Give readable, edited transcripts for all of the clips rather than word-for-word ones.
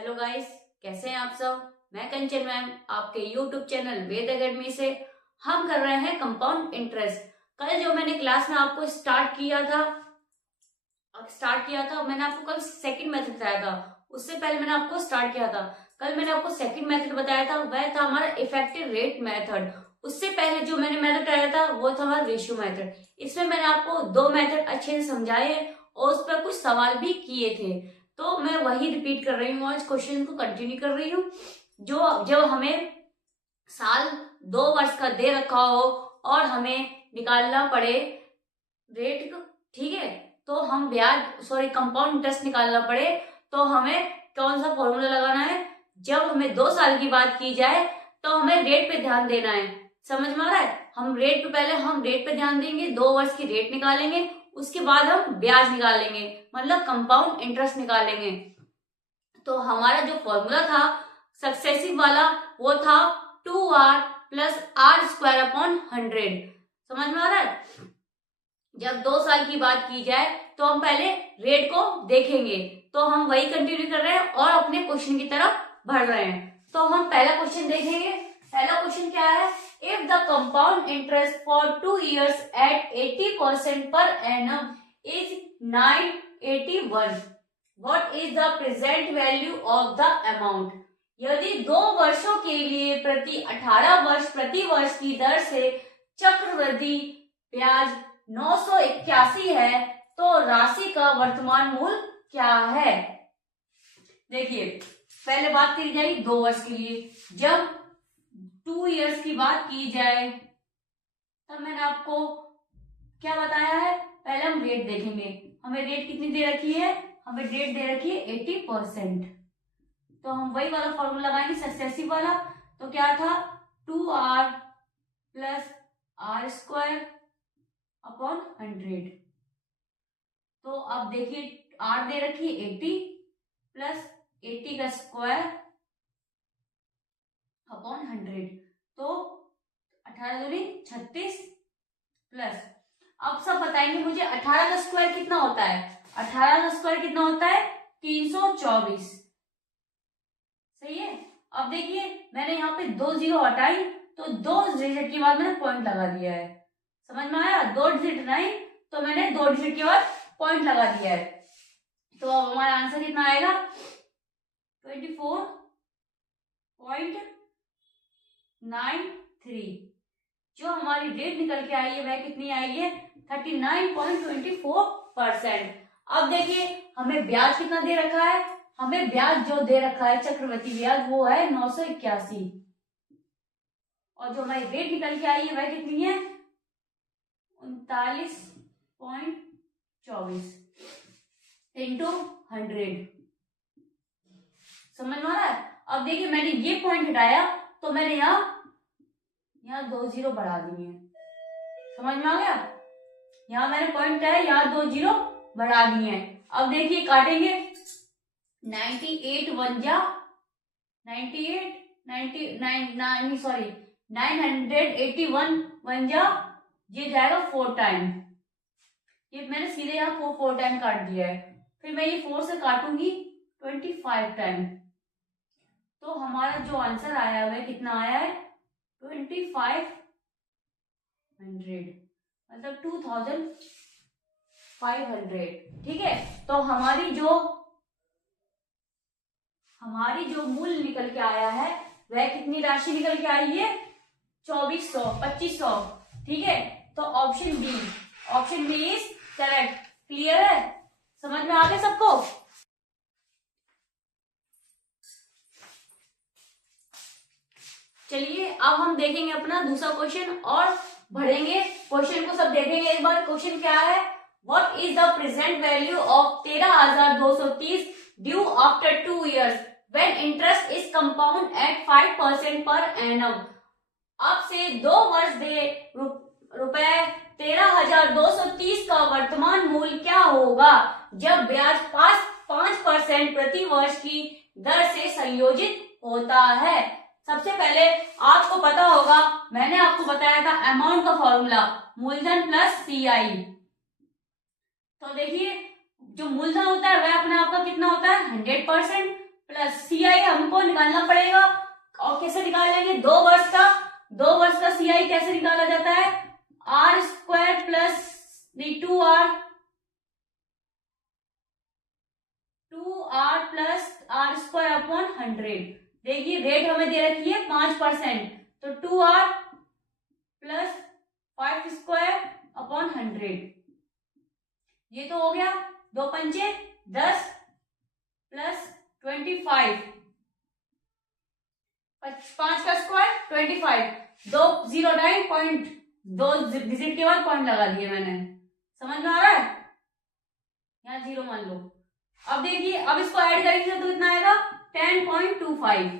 Hello guys, कैसे हैं आप सब। मैं कंचन मैम आपके यूट्यूब चैनल वेद एकेडमी से हम कर रहे हैं कंपाउंड इंटरेस्ट। कल जो मैंने क्लास में आपको मैंने आपको कल सेकंड मेथड बताया था। उससे पहले मैंने आपको स्टार्ट किया था। कल मैंने आपको सेकंड मेथड बताया था, वह था हमारा इफेक्टिव रेट मेथड। उससे पहले जो मैंने मेथड बताया था वो था हमारा रेशियो मेथड। इसमें मैंने आपको दो मेथड अच्छे से समझाए और उस पर कुछ सवाल भी किए थे, तो मैं वही रिपीट कर रही हूँ। आज क्वेश्चन को कंटिन्यू कर रही हूँ। जो जब हमें साल 2 वर्ष का दे रखा हो और हमें निकालना पड़े रेट, ठीक है, तो हम कंपाउंड इंटरेस्ट निकालना पड़े, तो हमें कौन सा फॉर्मूला लगाना है। जब हमें 2 साल की बात की जाए तो हमें रेट पे ध्यान देना है। समझ में आ रहा है। हम रेट पे ध्यान देंगे, 2 वर्ष की रेट निकालेंगे, उसके बाद हम ब्याज निकालेंगे, मतलब कंपाउंड इंटरेस्ट निकालेंगे। तो हमारा जो फॉर्मूला था सक्सेसिव वाला वो था 2r plus r square upon 100। समझ में आ रहा है। जब 2 साल की बात की जाए तो हम पहले रेट को देखेंगे, तो हम वही कंटिन्यू कर रहे हैं और अपने क्वेश्चन की तरफ बढ़ रहे हैं। तो हम पहला क्वेश्चन देखेंगे। पहला क्वेश्चन क्या है, if the compound interest for 2 years at 80% per annum is 981, what is the present value of the amount. यदि 2 वर्षों के लिए प्रति 18 वर्ष प्रति वर्ष की दर से चक्रवृद्धि ब्याज 981 है, तो राशि का वर्तमान मूल्य क्या है। देखिए, पहले बात करी जाएगी 2 वर्ष के लिए। जब 2 years की बात की जाए तब मैंने आपको क्या बताया है, पहले हम रेट देखेंगे। हमें रेट कितनी दे रखी है, हमें रेट दे रखी है 80%। तो हम वही वाला फॉर्मूला लगाएंगे, सक्सेसिव वाला। तो क्या था, 2r plus r square upon 100। तो अब देखिए, आर दे रखी है 80 प्लस 80 का स्क्वायर अपॉन 100, तो 18 दूनी 36 प्लस, अब सब बताएंगे मुझे 18 का स्क्वायर कितना होता है। 18 का स्क्वायर कितना होता है, 324। सही है। अब देखिए, मैंने यहाँ पे 2 जीरो हटाई, तो 2 डिजिट के बाद मैंने पॉइंट लगा दिया है। समझ में आया। 2 डिजिट हटाई तो मैंने 2 डिजिट के बाद पॉइंट लगा दिया है। तो अब हमारा आंसर कितना आएगा, 24.93। जो हमारी रेट निकल के आई है वह कितनी आई है, 39.24%। अब देखिए, हमें ब्याज कितना दे रखा है। हमें ब्याज जो दे रखा है चक्रवृद्धि ब्याज वो है 981, और जो हमारी रेट निकल के आई है वह कितनी है, 39.24 इंटू 100। समझ में आ रहा है। अब देखिए, मैंने ये पॉइंट हटाया तो मैंने यहाँ 2 जीरो बढ़ा दिए हैं। समझ में आ गया। यहाँ मैंने पॉइंट हटाया, यहाँ 2 जीरो बढ़ा दिए हैं। अब देखिए, काटेंगे 98 वन जा 98 981 वन जा, ये जाएगा 4 टाइम। ये मैंने सीधे यहाँ 4 टाइम काट दिया है। फिर मैं ये 4 से काटूंगी 25 टाइम, तो हमारा जो आंसर आया है कितना आया है, 2500, मतलब 2500। ठीक है। तो हमारी जो मूल्य निकल के आया है वह कितनी राशि निकल के आई है, 2500। ठीक है। तो option B is correct. Clear है, समझ में आ गया सबको। चलिए, अब हम देखेंगे अपना दूसरा क्वेश्चन और बढ़ेंगे। क्वेश्चन को सब देखेंगे एक बार। क्वेश्चन क्या है, what is the present value of 13,230 due after 2 years when interest is compound at 5% per annum. अब से 2 वर्ष दे रुपए 13,230 का वर्तमान मूल्य क्या होगा जब ब्याज 5% प्रति वर्ष की दर से संयोजित होता है। सबसे पहले आपको पता होगा, मैंने आपको बताया था अमाउंट का फॉर्मूला मूलधन प्लस सीआई। तो देखिए, जो मूलधन होता है वह अपने आप का कितना होता है, 100% प्लस CI हमको निकालना पड़ेगा। और कैसे निकालेंगे? 2 वर्ष का CI कैसे निकाला जाता है? R² plus 2R plus R² upon 100। देखिए रेट हमें दे रखी है 5%, तो 2R प्लस 5² अपॉन 100। ये तो हो गया। 2 पंचे 10 प्लस 25, 5 का स्क्वायर 25, 2 0 टाइम पॉइंट, 2 डिजिट के बाद पॉइंट लगा दिए मैंने। समझ में आ रहा है? यहाँ 0 मान लो। अब देखिए, अब इसको ऐड करेंगे तो कितना आएगा? 10.25।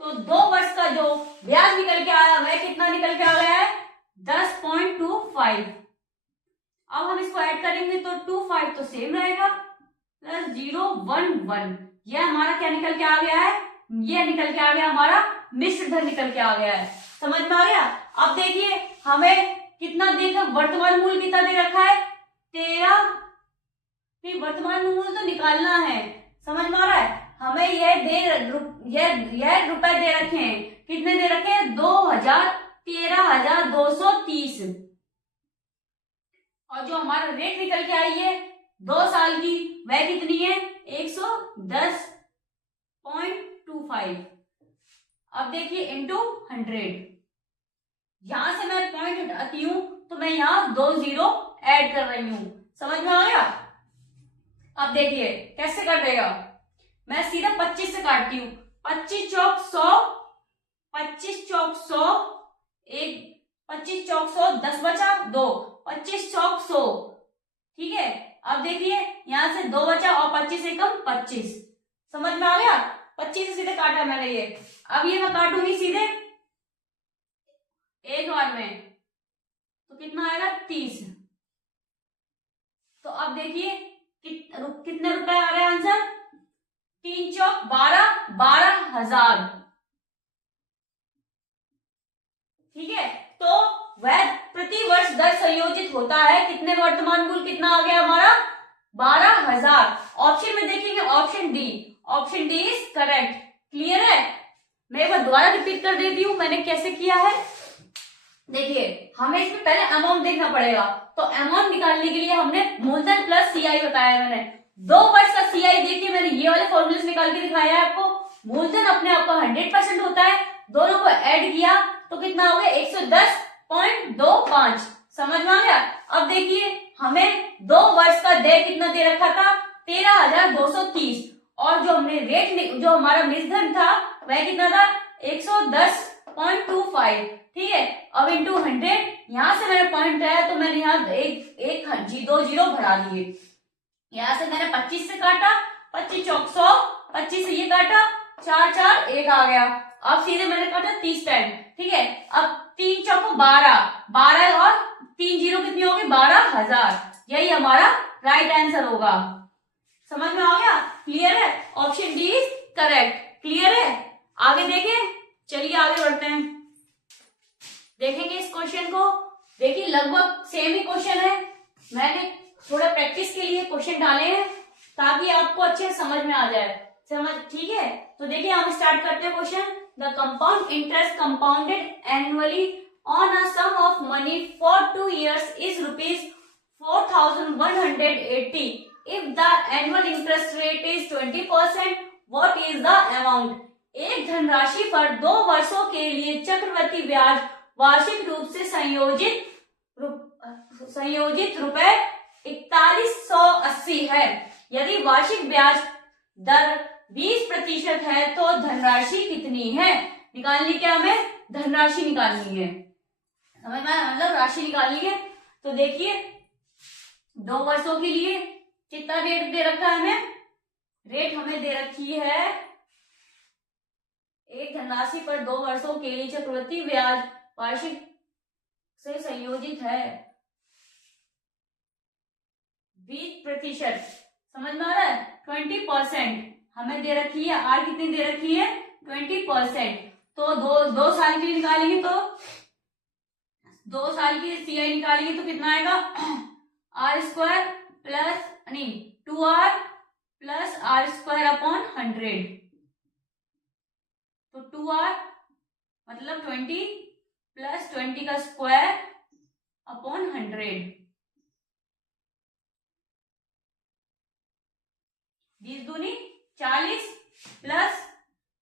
तो 2 वर्ष का जो ब्याज निकल के आया वह कितना निकल के आ गया है? 10.25। अब हम इसको ऐड करेंगे तो 25 तो सेम रहेगा, प्लस 0.11। यह हमारा क्या निकल के आ गया है? ये निकल के आ गया हमारा मिश्र धन निकल के आ गया है। समझ में आ गया? अब देखिए हमें कितना देगा, वर्तमान मूल्य कितना दे रखा है? 13। वर्तमान मूल्य तो निकालना है। समझ में आ रहा है? हमें यह रुपए दे रखे हैं। कितने दे रखे हैं? 13,230। और जो हमारा रेट निकल के आई है 2 साल की, वह कितनी है? 110.25। अब देखिए इंटू 100। यहां से मैं पॉइंट हटाती हूं तो मैं यहां 2 0 ऐड कर रही हूं। समझ में आ गया? अब देखिए कैसे कटेगा। मैं सीधा 25 से काटती हूँ। 25 चौक 100, 25 चौक 100, 25 चौक 100, 10 बचा 2, 25 चौक 100। ठीक है, अब देखिए यहां से 2 बचा और 25 से कम 25। समझ में आ गया? 25 से सीधे काटा मैंने ये। अब ये मैं काटूंगी सीधे एक बार में, तो कितना आएगा? 30। तो अब देखिए कितने रुपए आ रहे हैं आंसर? 3 चौक 12, 12,000। ठीक है, तो वह प्रति वर्ष दर संयोजित होता है। कितने वर्तमान मूल्य कितना आ गया हमारा? 12,000। ऑप्शन में देखेंगे option D. Option D is correct. Clear है? मैं एक बार दोबारा रिपीट कर देती हूँ मैंने कैसे किया है। देखिए हमें इसमें पहले अमाउंट देखना पड़ेगा, तो अमाउंट निकालने के लिए हमने मूलधन प्लस CI बताया मैंने। 2 वर्ष का CI देखिए मैंने ये वाले फॉर्मूले से निकाल के दिखाया है आपको। मूलधन अपने आप का 100% होता है, दोनों को ऐड किया तो कितना हो गया? 110.25। समझ में आ गया? अब देखिए हमें 2 वर्ष का देय कितना दे रखा था? 13,230। और जो हमने रेट, जो हमारा मूलधन था वह कितना था? 110.25। ठीक है, अब इंटू 100। यहां से मैंने पॉइंट आया तो मैंने यहाँ 2 0 बढ़ा दिए। यहां से मैंने 25 से काटा, 25 चौक 100, 25 से ये काटा, 4 4 1 आ गया। अब सीधे मैंने काटा 30 टाइम। ठीक है, अब 3 चौको 12, 12 और 3 0 कितनी होगी? 12,000। यही हमारा राइट आंसर होगा। समझ में आ गया? क्लियर है? Option D is correct. Clear है? आगे देखें, चलिए आगे बढ़ते हैं, देखेंगे इस क्वेश्चन को। देखिए लगभग सेम ही क्वेश्चन है, मैंने थोड़ा प्रैक्टिस के लिए क्वेश्चन डाले हैं ताकि आपको अच्छे समझ में आ जाए। समझ? ठीक है, तो देखिए हम स्टार्ट करते हैं question. The compound interest compounded annually on a sum of money for 2 years is ₹4,180। If the annual interest rate is 20%, what is the amount? एक धनराशि पर 2 वर्षों के लिए चक्रवृद्धि ब्याज वार्षिक रूप से संयोजित रुपए 4180 है। यदि वार्षिक ब्याज दर 20% है तो धनराशि कितनी है? निकालनी क्या हमें? धनराशि निकालनी है। समझ में? मतलब राशि निकालनी है। तो देखिए 2 वर्षों के लिए कितना रेट दे रखा है हमें? रेट हमें दे रखी है, एक धनराशि पर 2 वर्षों के लिए चक्रवृद्धि ब्याज वार्षिक से संयोजित है 20%। समझ में आ रहा है? 20% हमें दे रखी है। आर कितनी दे रखी है? 20%। तो दो साल के लिए निकालेंगे तो 2 साल की CI निकालेंगे तो कितना आएगा? R² plus 2R plus R² upon 100। तो 2r मतलब 20 प्लस 20 का स्क्वायर अपॉन 100। 20 दूनी 40 प्लस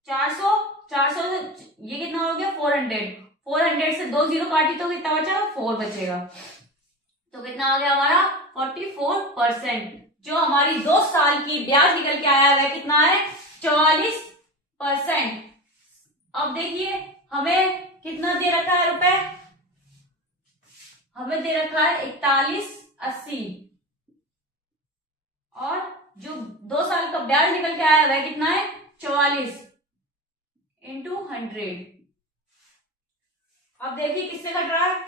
400, 400 से ये कितना हो गया 400, 400 से 2 0 काटी तो कितना बचा 4 बचेगा। तो कितना आ गया हमारा 44%। जो हमारी 2 साल की ब्याज निकल के आया है कितना है 44%। अब देखिए हमें कितना दे रखा है रुपए, हमें दे रखा है 4180 और जो 2 साल का ब्याज निकल के आया है कितना है 44 इंटू 100। अब देखिए किससे कट रहा है,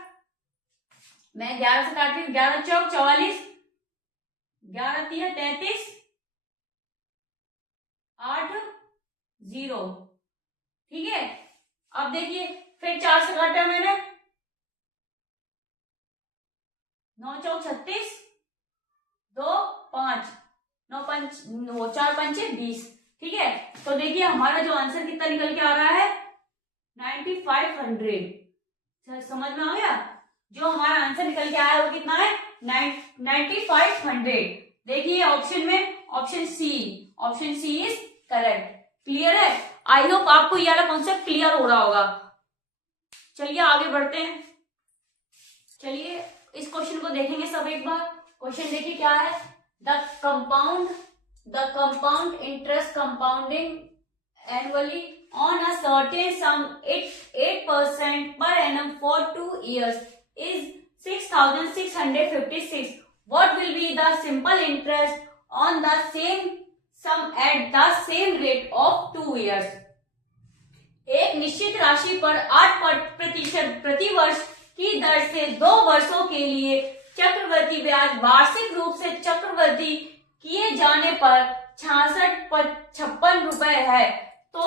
मैं 11 से काट रही हूँ, 11 चौक 44, 11 3 33, 8 0। ठीक है, अब देखिए फिर 4 से काटा मैंने, 9 चौक 36, 2 5, 9 पंच 4 पंचे 20। ठीक है, तो देखिए हमारा जो आंसर कितना निकल के आ रहा है 9500। समझ में आ गया, जो हमारा आंसर निकल के आया है वो कितना है 9500। देखिए ऑप्शन में option C is correct. Clear है, आई होप आपको ये वाला कॉन्सेप्ट क्लियर हो रहा होगा। चलिए आगे बढ़ते हैं, चलिए इस क्वेश्चन को देखेंगे सब एक बार। क्वेश्चन देखिए क्या है, the compound interest compounding annually on a certain sum 8% per annum for 2 years is 6,656. What will be the simple interest on the same sum at the same rate of 2 years? एक निश्चित राशि पर 8% प्रति वर्ष की दर से 2 वर्षों के लिए चक्रवृद्धि ब्याज वार्षिक रूप से चक्रवृद्धि किए जाने पर 6656 रुपए है। तो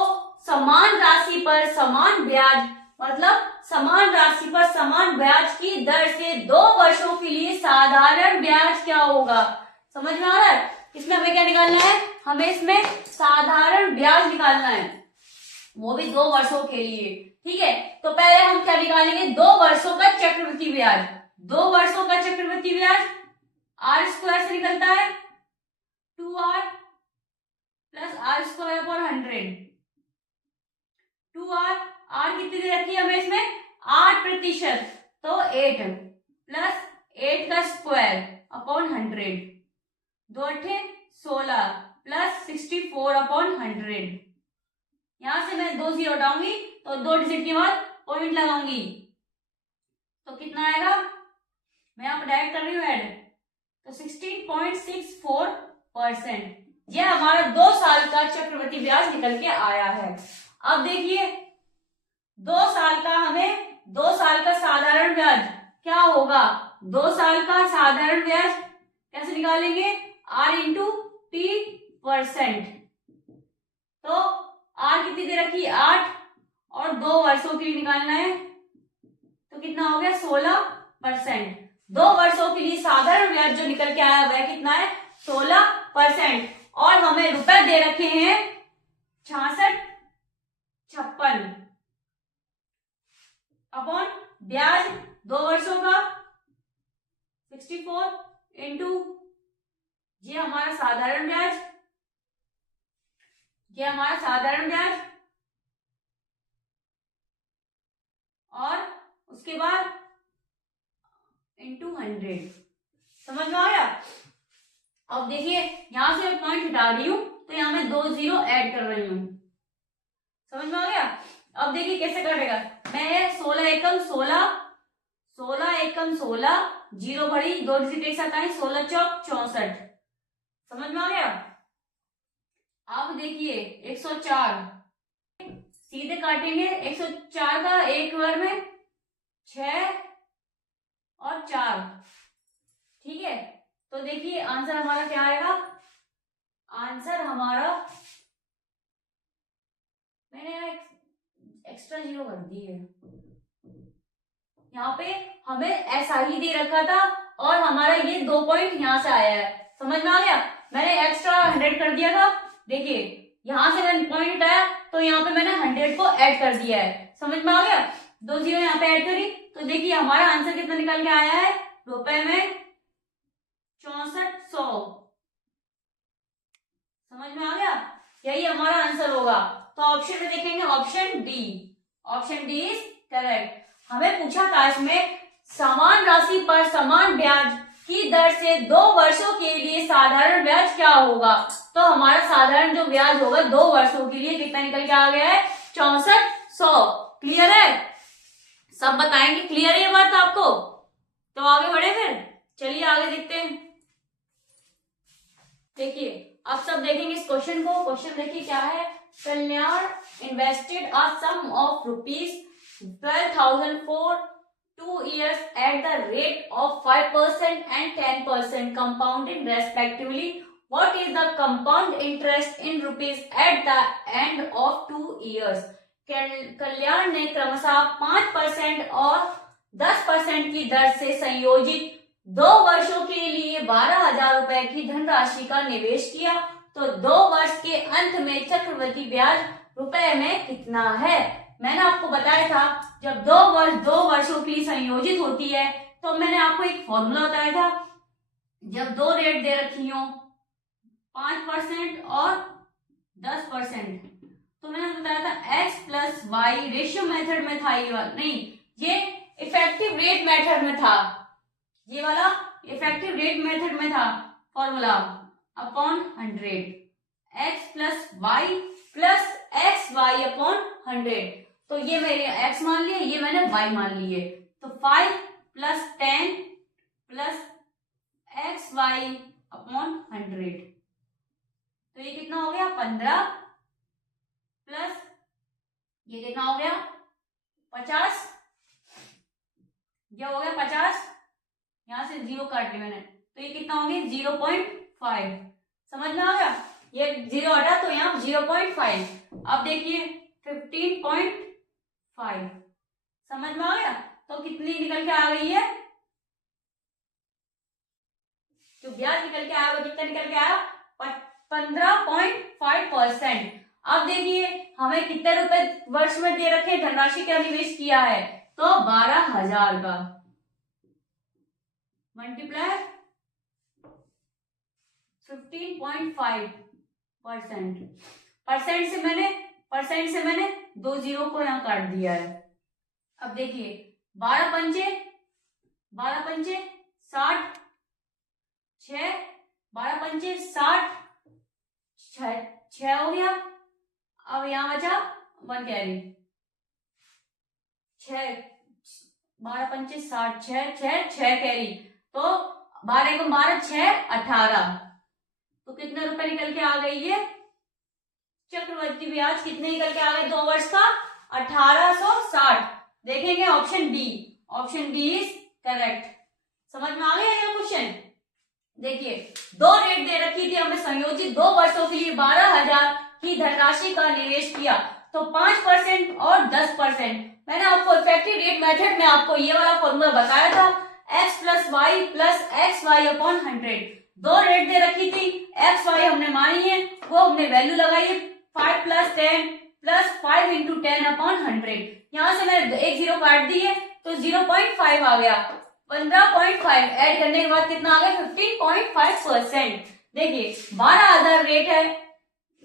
समान राशि पर समान ब्याज, मतलब समान राशि पर समान ब्याज की दर से 2 वर्षों के लिए साधारण ब्याज क्या होगा। समझ में आ रहा है, इसमें हमें क्या निकालना है, हमें इसमें साधारण ब्याज निकालना है, वो भी 2 वर्षों के लिए। ठीक है, तो पहले हम क्या निकालेंगे 2 वर्षों का चक्रवृद्धि ब्याज। 2 वर्षों का चक्रवृद्धि ब्याज आर स्क्वायर से निकलता है 2r plus r square upon 100। 2r, r कितनी दे रखी है हमें इसमें 8%, तो 8 प्लस 8 का स्क्वायर अपॉन 100, 2 8 16 प्लस 64 अपॉन 100। यहां से मैं 2 0 हटाऊंगी तो 2 डिजिट के बाद पॉइंट लगाऊंगी, तो कितना आएगा, मैं यहां पर डायरेक्ट कर रही हूँ ऐड, तो 16.64%। यह हमारा 2 साल का चक्रवृद्धि ब्याज निकल के आया है। अब देखिए 2 साल का, हमें 2 साल का साधारण ब्याज क्या होगा, 2 साल का साधारण ब्याज कैसे निकालेंगे, r इंटू t%। तो r कितनी दे रखी 8 और 2 वर्षों के लिए निकालना है, तो कितना हो गया 16%। 2 वर्षों के लिए साधारण ब्याज जो निकल के आया वह कितना है 16%। और हमें रुपए दे रखे हैं 6656 अपॉन ब्याज 2 वर्षों का 64 इंटू ये हमारा साधारण ब्याज, ये हमारा साधारण ब्याज, और उसके बाद इंटू 100। समझ में आ गया। अब देखिए यहां से मैं पॉइंट हटा रही हूं तो यहां मैं 2 0 ऐड कर रही हूं। समझ में आ गया। अब देखिए कैसे कटेगा, मैं 16 एकम 16, 16 एकम 16, 0 भरी 2 डिजिट एक साथ आई, 16 चौक 64। समझ में आ गया। अब देखिए 104 सीधे काटेंगे, 104 का एक बार में 6 और 4। ठीक है, तो देखिए आंसर हमारा क्या आएगा, आंसर हमारा, मैंने एक्स्ट्रा 0 कर दी है, यहाँ पे हमें ऐसा ही दे रखा था और हमारा ये 2 पॉइंट यहां से आया है। समझ में आ गया, मैंने एक्स्ट्रा 100 कर दिया था। देखिए यहां से मैंने पॉइंट उठाया तो यहाँ पे मैंने 100 को ऐड कर दिया है। समझ में आ गया? 2 जीरो यहाँ पे ऐड करी तो देखिए हमारा आंसर कितना निकल के आया है रुपए में 6400। समझ में आ गया? यही हमारा आंसर होगा। तो ऑप्शन में देखेंगे ऑप्शन डी इज करेक्ट। हमें पूछा था इसमें समान राशि पर समान ब्याज की दर से 2 वर्षों के लिए साधारण ब्याज क्या होगा। तो हमारा साधारण जो ब्याज होगा 2 वर्षों के लिए कितना निकल के आ गया है 6400। क्लियर है? सब बताएंगे। क्लियर है ये बात आपको? तो आगे बढ़े फिर, चलिए आगे देखते हैं। देखिए अब सब देखेंगे इस क्वेश्चन को। क्वेश्चन देखिए क्या है। Kalyan invested a sum of ₹12,000 for 2 years at the rate of 5% and 10% compounding respectively. What is the compound interest in rupees at the end of 2 years? कल्याण ने क्रमशः 5% और 10% की दर से संयोजित 2 वर्षों के लिए 12,000 रुपए की धनराशि का निवेश किया। तो 2 वर्ष के अंत में चक्रवृद्धि ब्याज रुपए में कितना है। मैंने आपको बताया था जब 2 वर्षों के लिए संयोजित होती है तो मैंने आपको एक फॉर्मूला बताया था। जब 2 रेट दे रखी हो 5% और 10%, तो मैंने बताया था x plus y ratio method में था। ये इफेक्टिव रेट मेथड में था। ये वाला इफेक्टिव रेट मेथड में था formula upon 100 x plus y plus x y upon 100। तो ये मैंने x मान लिया, ये मैंने y मान लिए। तो 5 plus 10 plus x y upon 100। तो ये कितना हो गया 15 प्लस ये कितना हो गया 50। ये हो गया 50, यहां से 0 काट लिया मैंने। तो ये कितना हो गया 0.5। समझ में आ गया? ये 0 हटा तो यहाँ 0.5। अब देखिए 15.5। समझ में आ गया? तो कितनी निकल के आ गई है जो ब्याज निकल के आया वो कितना निकल के आया 15.5%। अब देखिए हमें कितने रुपए वर्ष में दे रखे, धनराशि क्या निवेश किया है तो 12,000 का मल्टीप्लाई 15.5%। परसेंट से मैंने 2 जीरो को यहाँ काट दिया है। अब देखिए 12 पंचे 60, 6 12 पंचे 60, 6 हो गया। अब यहाँ बचा 1 कैरी। 12 पंचे 60, 6 कैरी। तो 12 को 12 6 18। तो कितने रुपए निकल के आ गई है चक्रवृद्धि ब्याज कितने निकल के आ गए 2 वर्ष का 1860। देखेंगे ऑप्शन बी इज करेक्ट। समझ में आ गया ये क्वेश्चन? देखिए 2 रेट दे रखी थी हमें संयोजित 2 वर्षों के लिए 12,000 की धनराशि का निवेश किया। तो 5% और 10%। मैंने आपको इफेक्टिव रेट मेथड में आपको ये वाला फॉर्मूला बताया था x plus y plus x y upon 100। 2 rate दे रखी थी, एक्स वाई हमने मानी है, वो हमने वैल्यू लगाई है 5 प्लस 10 प्लस 5 इंटू 10 अपॉन 100। यहाँ से मैंने 1 जीरो काट दी है तो 0.5 आ गया। 15.5 ऐड करने के बाद कितना आ गया 15.5%। देखिए 12,000 रेट है,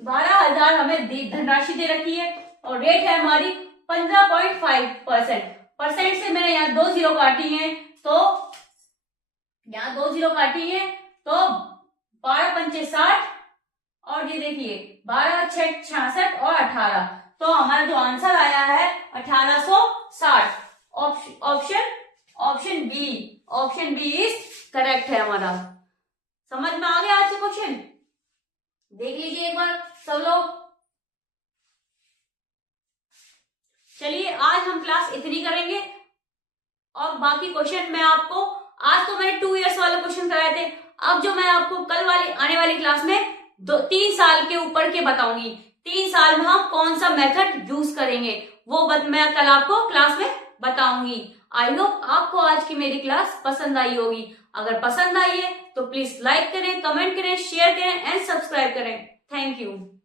12,000 हमें धनराशि दे रखी है और रेट है हमारी 15.5%। परसेंट से मैंने यहाँ 2 जीरो काटी है तो यहाँ 2 जीरो काटी है तो 12 पंचे 60 और ये देखिए 12 6 66 और 18। तो हमारा जो आंसर आया है 1860। ऑप्शन बी इज करेक्ट है हमारा। समझ में आ गया आज का क्वेश्चन? देख लीजिए एक बार सब लोग। चलिए आज हम क्लास इतनी करेंगे और बाकी क्वेश्चन मैं आपको आज तो मैंने 2 इयर्स वाले क्वेश्चन कराए थे। अब जो मैं आपको कल वाली आने वाली क्लास में 3 साल के ऊपर के बताऊंगी। 3 साल में हम कौन सा मेथड यूज करेंगे वो मैं कल आपको क्लास में बताऊंगी। आई होप आपको आज की मेरी क्लास पसंद आई होगी। अगर पसंद आई है तो प्लीज लाइक करें, कमेंट करें, शेयर करें एंड सब्सक्राइब करें। Thank you.